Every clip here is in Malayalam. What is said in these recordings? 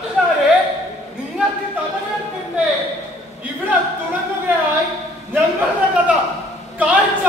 നാട്ടുകാരെ, നിങ്ങൾക്ക് കഥ കേൾക്കണ്ടേ? ഇവിടെ തുടങ്ങുകയായി ഞങ്ങളുടെ കഥ കാഴ്ച.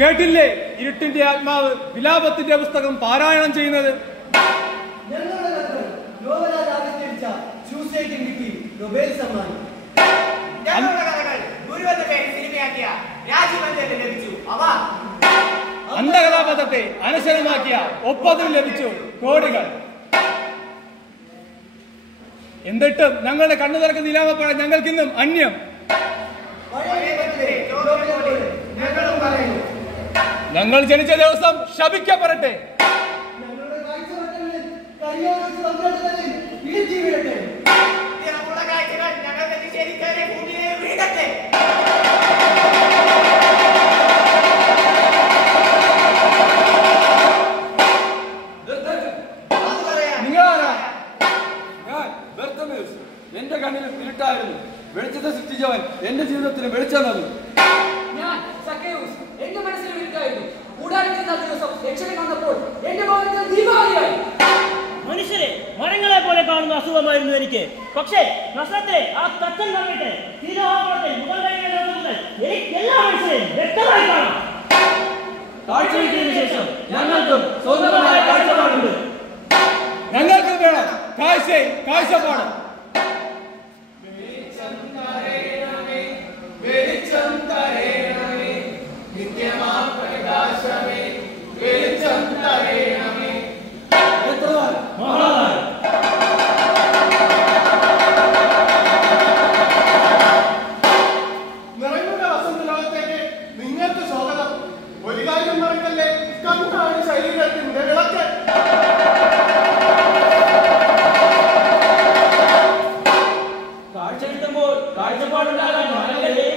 കേട്ടില്ലേ ഇരുട്ടിന്റെ ആത്മാവ് വിലാപത്തിന്റെ പുസ്തകം പാരായണം ചെയ്യുന്നത്? അന്ധകഥാപഥത്തെ അനശ്വരമാക്കിയ ഒപ്പതിന് ലഭിച്ചു കോടികൾ. എന്നിട്ടും ഞങ്ങളുടെ കണ്ണു തുറക്കുന്ന നിലാമപ്പാടാൻ ഞങ്ങൾക്കിന്നും അന്യം. ഞങ്ങൾ ജനിച്ച ദിവസം ശപിക്കപ്പെടട്ടെ. എന്റെ കണ്ണിൽ ഇരുട്ടായിരുന്നു, വെളിച്ചത്തെ സൃഷ്ടിച്ചവൻ എന്റെ ജീവിതത്തിന് വെളിച്ചം തന്നു. എന്റെ മനസ്സിൽ ഇരുട്ടായിരുന്നു. ദിവസം രക്ഷകൻ വന്നപ്പോൾ എന്റെ ഭവനത്തിൽ ദീപാവലിയായി. മനുഷ്യരെ മരങ്ങളെ പോലെ കാണുന്ന അസുഖമായിരുന്നു എനിക്ക്. പക്ഷേ നസ്രത്തിലെ ആ തച്ചൻ പറഞ്ഞിട്ട് എനിക്ക് എല്ലാ മനുഷ്യരെയും വ്യക്തമായി കാണാം. കാഴ്ചവെച്ചതിനു ശേഷം ഞങ്ങൾക്കും സ്വന്തമായ കാഴ്ചപ്പാടുണ്ട്. ഞങ്ങൾക്ക് വേണം കാഴ്ചപ്പാട്. നിറങ്ങളുടെ വസന്തലോകത്തേക്ക് നിങ്ങൾക്ക് സ്വാഗതം. ഒരു കാര്യം മറക്കല്ലേ, കണ്ണാണ് ശരീരത്തിന്റെ വിളക്ക്. കാഴ്ച കിട്ടുമ്പോൾ കാഴ്ചപ്പാടുണ്ടാകാൻ മറക്കല്ലേ.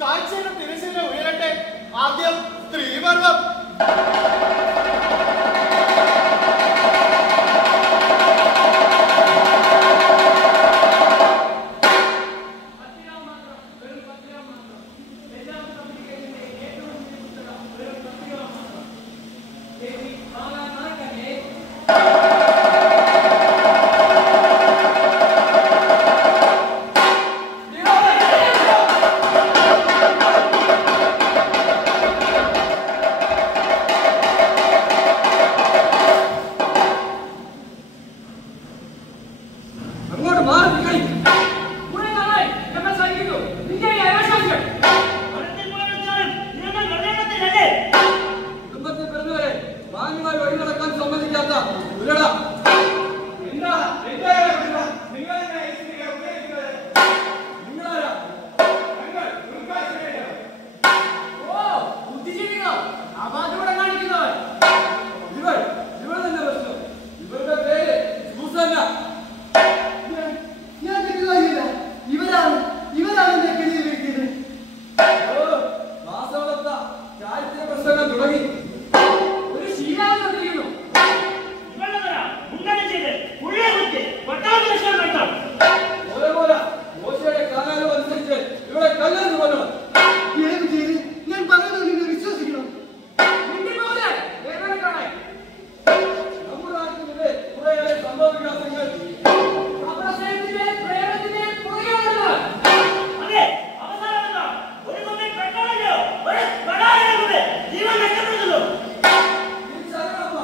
കാഴ്ചയുടെ തിരശ്ശീല ഉയരട്ടെ. ആദ്യം സ്ത്രീവർഗം. പ്രസംഗം തുടങ്ങി. ഒരു ശീലാവ് തന്നിരിക്കുന്നു. പോലെ മോശയുടെ കാലാലം അനുസരിച്ച് ഇവിടെ കല്ലെന്ന് കൊല്ലണം. ഏത് ചെയ്ത് ഞാൻ പറയുന്നത് നിങ്ങൾ വിശ്വസിക്കണം. മിണ്ടിപ്പോലെ വേദന കാണാൻ. നമ്മുടെ നാട്ടിലെ കുറേയേറെ സംഭവ വികാസങ്ങൾ അപസ്നേഹത്തിന്റെ പ്രേമത്തിന്റെ പുറകെയാണുള്ളത്. തിരിച്ചറിയണമ.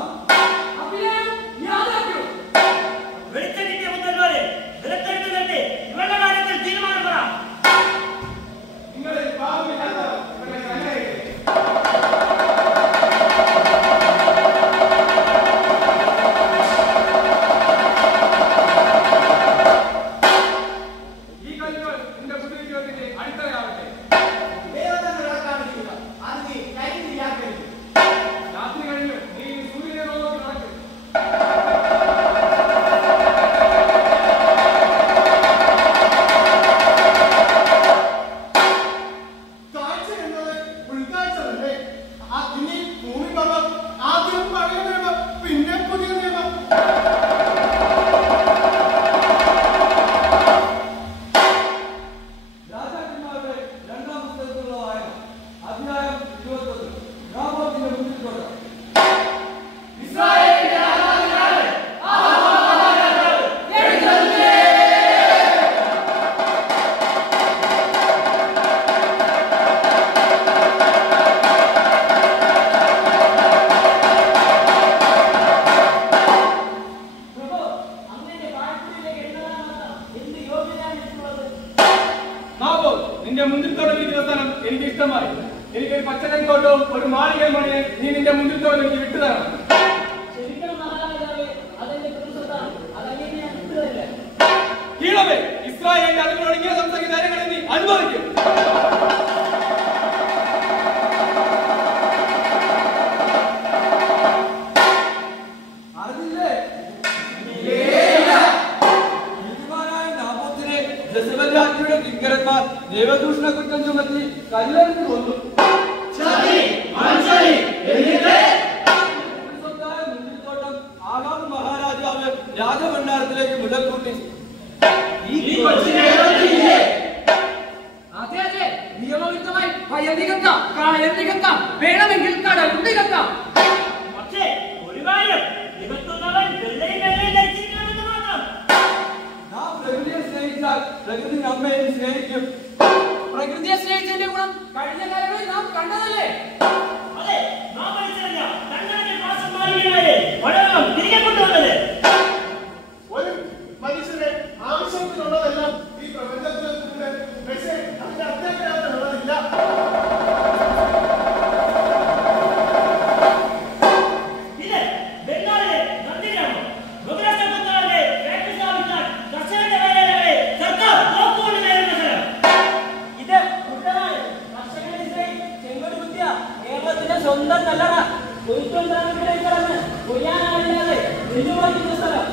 അഭിനയം യാഥാർത്ഥ്യം. നിങ്ങളിൽ പാവമില്ലാത്ത ഇവിടെ കലയെ ഈ കല്ലുകൾ നിന്റെ പുത്രീജീവിതത്തിന്റെ അടിത്തറയാവട്ടെ. രാത്രി കഴിഞ്ഞ് നീ സൂര്യനെ നോക്കി നടക്കും. കാഴ്ച എന്നത് ഉൾക്കാഴ്ച തന്നെ. ഇനി ഭൂമി പർവ്വം, ആദ്യം പഴയ നിയമം, പിന്നെ പുതിയ നിയമം. രാജാക്കന്മാരുടെ രണ്ടാം പുസ്തകത്തിലുള്ള വായന അധ്യായം 21 രാമോത്തിന്റെ മുന്നിൽത്തോട്ട്. നാബോൽ, നിന്റെ മുന്തിരിത്തോട്ടം ഈ ദിവസം എനിക്ക് ഇഷ്ടമായി. എനിക്കൊരു പച്ചക്കറിത്തോട്ടവും ഒരു മാളികയും പണിയെ നീ നിന്റെ മുന്തിരിത്തോട്ടം എനിക്ക് വിട്ടുതരണം. കീഴവേ, ഇസ്രായേലിന്റെ അതിനോട് ഇങ്ങനെ സംസാരിക്കുന്ന കാര്യങ്ങളെ നീ അനുഭവിക്കും. അറിഞ്ഞില്ലേ? നീതിമാനായ നാബോത്തിനെ ജെസബൽ രാജ്ഞിയുടെ കിങ്കരന്മാർ ദൈവദൂഷണ കുറ്റം ചുമത്തി കല്ലെറിഞ്ഞു കൊന്നു. സ്വത്തായ മുന്തിരിത്തോട്ടം ആഹാബ് മഹാരാജാവ് രാജഭണ്ഡാരത്തിലേക്ക് മുതൽക്കൂട്ടി. അതെ അതെ, നിയമവിരുദ്ധമായി വയൽ നികത്താം, കായൽ നികത്താം, വേണമെങ്കിൽ കടൽ നികത്താം. പക്ഷേ ഒരു കാര്യം, നികത്തുന്നവൻ വെള്ളയും വെള്ളയും ധരിച്ചിരിക്കണമെന്ന് മാത്രം. നാം പ്രകൃതിയെ സ്നേഹിച്ചാൽ പ്രകൃതി നമ്മയും സ്നേഹിക്കും. പ്രകൃതിയെ സ്നേഹിച്ചതിന്റെ ഗുണം കഴിഞ്ഞ കാലങ്ങളിൽ നാം കണ്ടതല്ലേ? അതെ, നാം പഠിച്ചതല്ല, തങ്ങളുടെ മാസമാലിന്യമാരെ പഴം തിരികെ കൊണ്ടുവന്നത്. ഒരു മനുഷ്യനെ ആവശ്യത്തിനുള്ളതെല്ലാം ഈ പ്രപഞ്ചത്തിലുണ്ട്. പക്ഷേ അതിന്റെ അത്യാഗ്രഹത്തിനുള്ളതില്ല. ഇത് ബംഗാളിലെ നന്ദിഗ്രാമം. ബഹുരാഷ്ട്രക്കാരുടെ ഫാക്ടറി സ്ഥാപിച്ചാൽ കർഷകരുടെ വേലകളെ സർക്കാർ നോക്കുകൊണ്ട് നേരിടുന്ന സ്ഥലം. ഇത് കുട്ടനാട്. കർഷകരുടെ ചെങ്കോട് കുത്തിയ കേരളത്തിന്റെ സ്വന്തം നല്ലറ. കൊയ്ത്തുണ്ടാകുന്ന കൊയ്യാനാളില്ലാതെ നെല്ലുവാങ്ങിക്കുന്ന സ്ഥലം.